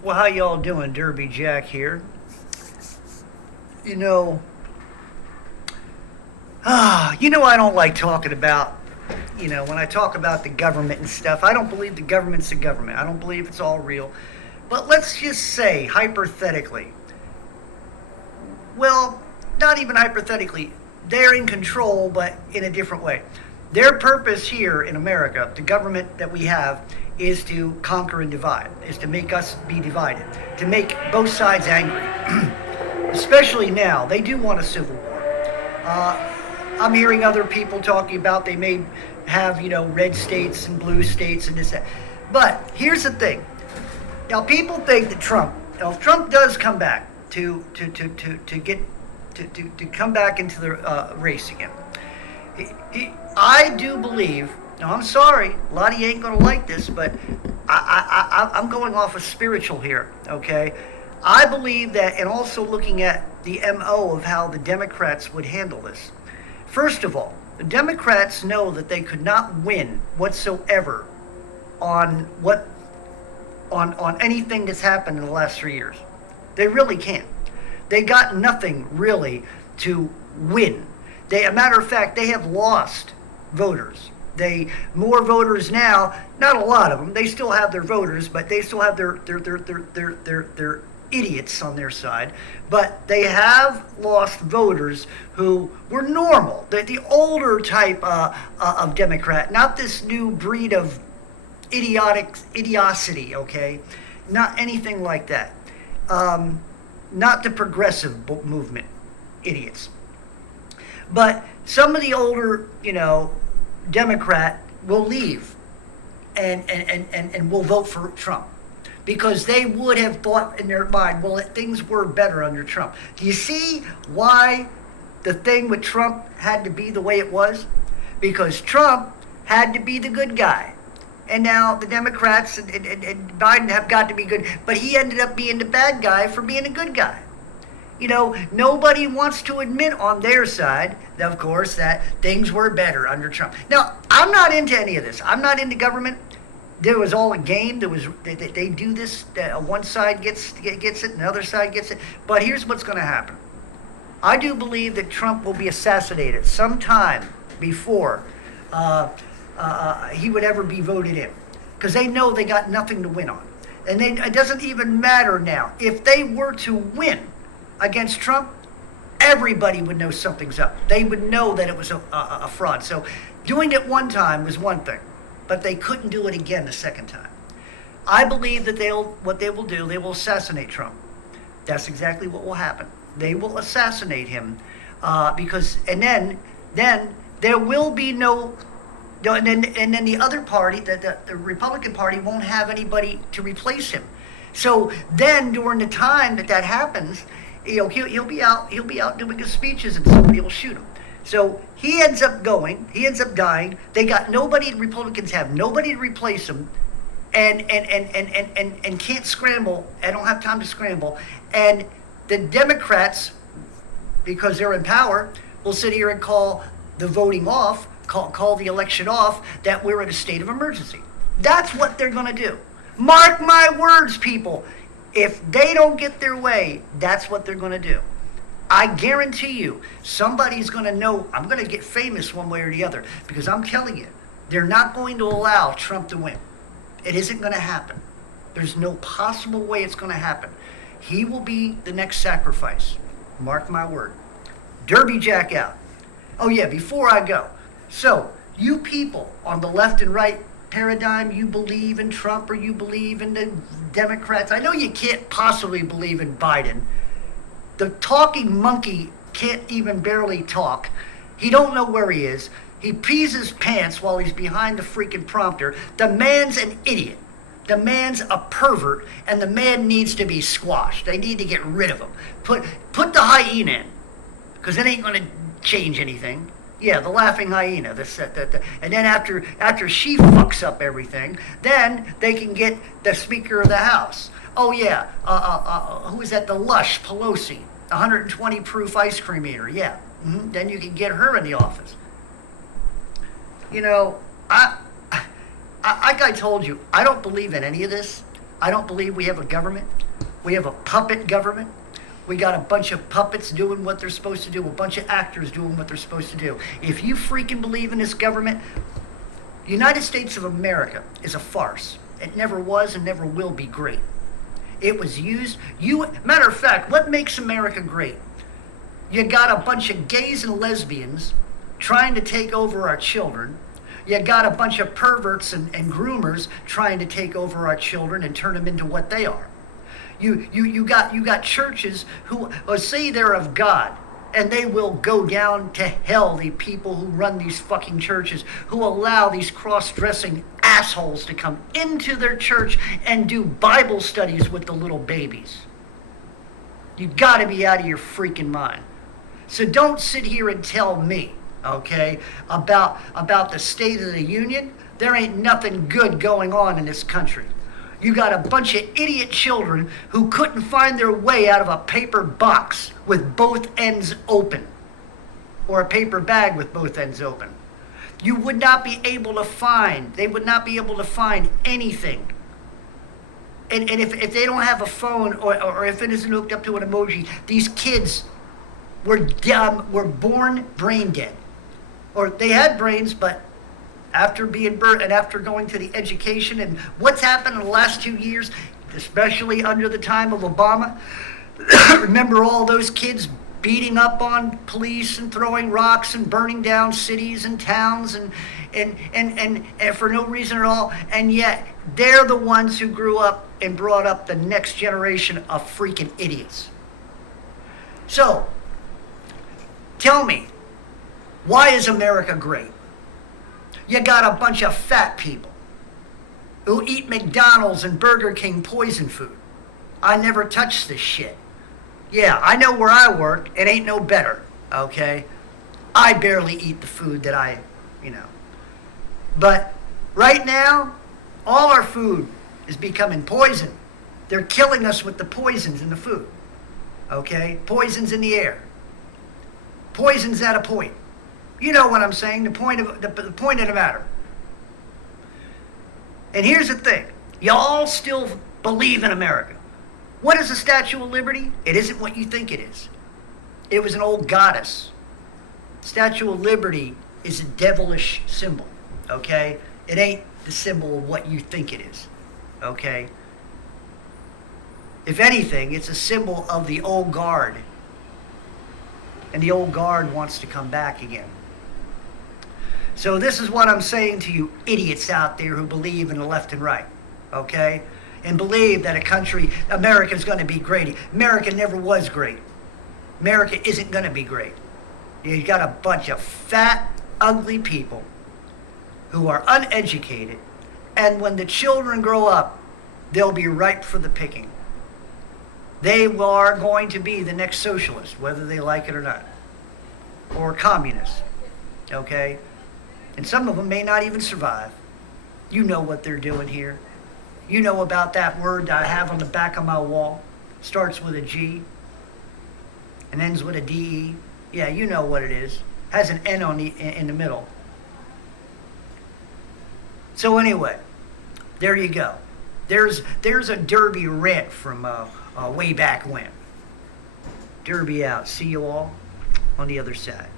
Well, how y'all doing? Derby Jack here. You know, I don't like talking about, when I talk about the government and stuff, I don't believe the government's the government. I don't believe it's all real. But let's just say, hypothetically, well, not even hypothetically, they're in control, but in a different way. Their purpose here in America, the government that we have, is to conquer and divide, is to make us be divided, to make both sides angry. Especially now, they do want a civil war. I'm hearing other people talking about they may have, red states and blue states and this, that. But here's the thing. Now, people think that if Trump does come back to come back into the race again, I do believe. Now, I'm sorry, a lot of you ain't gonna like this, but I'm going off of spiritual here. Okay, I believe that, and also looking at the MO of how the Democrats would handle this. First of all, the Democrats know that they could not win whatsoever on what on anything that's happened in the last 3 years. They really can't. They got nothing really to win. A matter of fact, they have lost voters. They more voters now. Not a lot of them. They still have their voters, but they still have their idiots on their side. But they have lost voters who were normal. The older type of Democrat, not this new breed of idiocy. Okay, not anything like that. Not the progressive movement idiots. But some of the older, Democrat will leave and will vote for Trump because they would have thought in their mind, well, things were better under Trump. Do you see why the thing with Trump had to be the way it was? Because Trump had to be the good guy. And now the Democrats and Biden have got to be good, but he ended up being the bad guy for being a good guy. Nobody wants to admit on their side, of course, that things were better under Trump. Now, I'm not into any of this. I'm not into government. There was all a game. They do this. One side gets it, and the other side gets it. But here's what's going to happen. I do believe that Trump will be assassinated sometime before he would ever be voted in, because they know they got nothing to win on, and it doesn't even matter now if they were to win against Trump. Everybody would know something's up. They would know that it was a fraud. So doing it one time was one thing, but they couldn't do it again the second time. I believe that what they will do, they will assassinate Trump. That's exactly what will happen. They will assassinate him and then there will be no. And then the other party, the Republican Party, won't have anybody to replace him. So then, during the time that happens, he'll be out doing his speeches, and somebody will shoot him. So he ends up dying. They got nobody. Republicans have nobody to replace him, and can't scramble. I don't have time to scramble. And the Democrats, because they're in power, will sit here and call the voting off. Call the election off, that we're in a state of emergency. That's what they're going to do. Mark my words, people. If they don't get their way, that's what they're going to do. I guarantee you, somebody's going to know. I'm going to get famous one way or the other, because I'm telling you, they're not going to allow Trump to win. It isn't going to happen. There's no possible way it's going to happen. He will be the next sacrifice. Mark my word. Derby Jack out. Oh yeah, before I go. So, you people on the left and right paradigm, you believe in Trump or you believe in the Democrats. I know you can't possibly believe in Biden. The talking monkey can't even barely talk. He don't know where he is. He pees his pants while he's behind the freaking prompter. The man's an idiot. The man's a pervert, and the man needs to be squashed. They need to get rid of him. Put the hyena in, because it ain't going to change anything. Yeah, the laughing hyena. And then after she fucks up everything, then they can get the Speaker of the House. Oh yeah, who is that? The Lush Pelosi, 120 proof ice cream eater. Yeah, then you can get her in the office. Like I told you, I don't believe in any of this. I don't believe we have a government. We have a puppet government. We got a bunch of puppets doing what they're supposed to do, a bunch of actors doing what they're supposed to do. If you freaking believe in this government, the United States of America is a farce. It never was and never will be great. It was used, matter of fact, what makes America great? You got a bunch of gays and lesbians trying to take over our children. You got a bunch of perverts and groomers trying to take over our children and turn them into what they are. You got churches who say they're of God, and they will go down to hell, the people who run these fucking churches, who allow these cross-dressing assholes to come into their church and do Bible studies with the little babies. You got to be out of your freaking mind. So don't sit here and tell me, okay, about the State of the Union. There ain't nothing good going on in this country. You got a bunch of idiot children who couldn't find their way out of a paper box with both ends open, or a paper bag with both ends open. You would not be able to find, they would not be able to find anything. And if they don't have a phone, or if it isn't hooked up to an emoji, these kids were born brain dead. Or they had brains, but after being burnt and after going to the education and what's happened in the last 2 years, especially under the time of Obama, remember all those kids beating up on police and throwing rocks and burning down cities and towns and for no reason at all, and yet they're the ones who grew up and brought up the next generation of freaking idiots. So, tell me, why is America great? You got a bunch of fat people who eat McDonald's and Burger King poison food. I never touched this shit. Yeah, I know where I work. It ain't no better, okay? I barely eat the food that I. But right now, all our food is becoming poison. They're killing us with the poisons in the food, okay? Poisons in the air. Poisons at a point. You know what I'm saying, the point of the matter. And here's the thing. Y'all still believe in America. What is the Statue of Liberty? It isn't what you think it is. It was an old goddess. Statue of Liberty is a devilish symbol, okay? It ain't the symbol of what you think it is, okay? If anything, it's a symbol of the old guard. And the old guard wants to come back again. So this is what I'm saying to you idiots out there who believe in the left and right, okay? And believe that America's going to be great. America never was great. America isn't going to be great. You got a bunch of fat, ugly people who are uneducated, and when the children grow up, they'll be ripe for the picking. They are going to be the next socialist, whether they like it or not, or communist, okay? And some of them may not even survive. You know what they're doing here. You know about that word that I have on the back of my wall. Starts with a G and ends with a DE. Yeah, you know what it is. Has an N in the middle. So anyway, there you go. There's a Derby rant from way back when. Derby out. See you all on the other side.